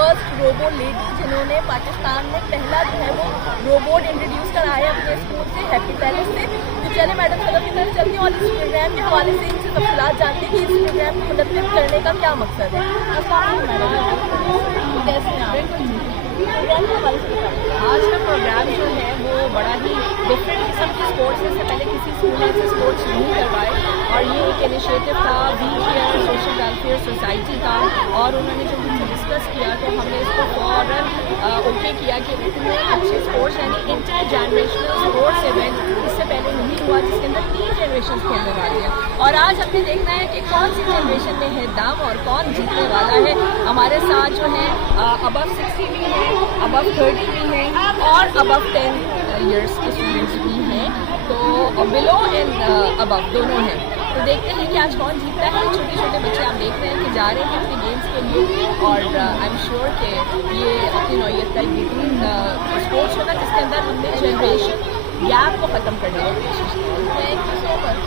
First robo lady जिन्होंने पाकिस्तान में पहला जो है वो रोबोट इंट्रोड्यूस कराया अपने स्कूल से, हैप्पी पैलेस से। तो चले मैडम सदर की तरफ चलती हूँ और इस प्रोग्राम के हवाले से इनसे तफसीलात जानते हैं कि इस प्रोग्राम को मुनक़्क़िद करने का क्या मकसद है। कैसे हैं आप? प्रोग्राम के हवाले से आज का प्रोग्राम जो है वो बड़ा ही डिफरेंट किस्म के स्पोर्ट्स है। इससे पहले किसी स्कूल ने ऐसे स्पोर्ट्स नहीं करवाए और ये एक इनिशिएटिव था we care social welfare society का, और उन्होंने जब मुझसे डिस्कस किया तो हमने इसको फ़ौरन ओके किया कि इतने अच्छे स्पोर्ट्स यानी इंटर जनरेशनल स्पोर्ट्स इवेंट इससे पहले नहीं हुआ जिसके अंदर 3 जनरेशन खेलने वाली हैं। और आज हमने देखना है कि कौन सी जनरेशन में है दम और कौन जीतने वाला है। हमारे साथ जो है अबव 60 भी हैं, अबव 30 भी हैं और अबव 10 ईयर्स के स्टूडेंट्स भी हैं, तो बिलो एंड अबव दोनों हैं। तो देखते हैं कि आज कौन जीतता है। छोटे छोटे बच्चे आप देख रहे हैं कि जा रहे हैं अपने गेम्स के लिए, और आई एम श्योर कि ये अपनी नौयत का एक बेहतरीन स्पोर्ट्स होगा जिसके अंदर हमने जनरेशन गैप को ख़त्म करने की कोशिश की। Thank you so much.